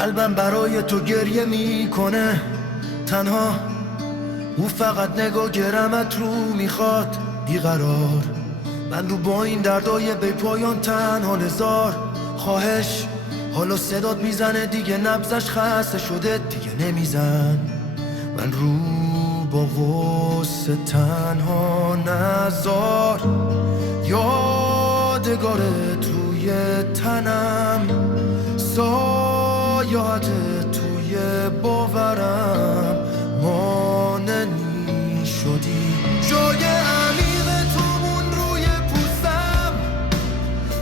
قلبم برای تو گریه میکنه تنها، او فقط نگاه گرمت رو میخواد بیقرار. من رو با این دردای بی پایان تنها نزار. خواهش حالا صدات میزنه دیگه، نبضش خسته شده دیگه نمیزن. من رو با غصه تنها نزار. یادگارت روی تنم، سایات توی باورم، ماننی شدی. جای عمیق تومون روی پوستم،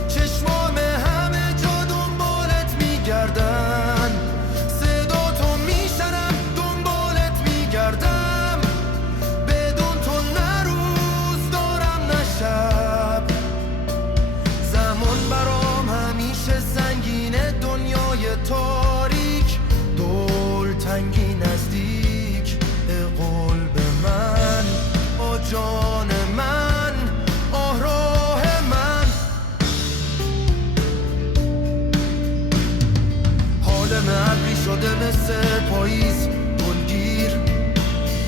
چشمام همه جا دنبالت میگردن. صدا تو میشنم دنبالت میگردم، بدون تو نه روز دارم نه شب. زمان برام همیشه سنگینه، دنیای تاریک، دلتنگی نزدیک قلب من. جان من، آه راه من. حالم ابری شده مثل پاییز گلگیر،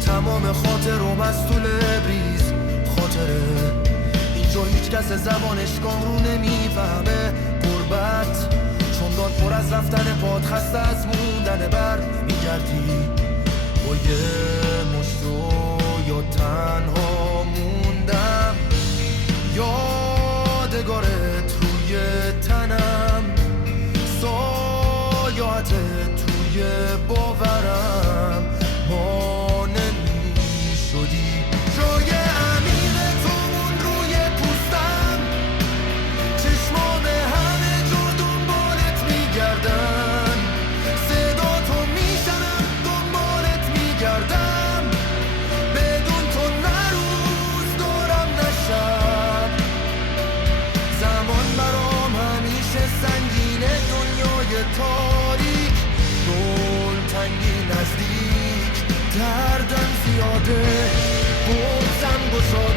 تمام خاطرم از تو لبریز خاطره. اینجا هیچ کس زبانش کام رو نمیفهمه. غربت چون داد پر از رفتن پاد، خسته از موندن بر میگردی با یه مشت یا تنها موندم. یادگارت روی تنم، سایات توی باورم، ماننی شدی. جای عمیق تومون روی پوستم، چشمام همه جا دنبالت میگردن. صدا تو میشنم دنبالت میگردم، بدون تو نه روز دارم نه شب. زمان برام همیشه سنگینه، دنیای تاریک، دلتنگی نزدیک، دردم زیاده، بغضم گشاده.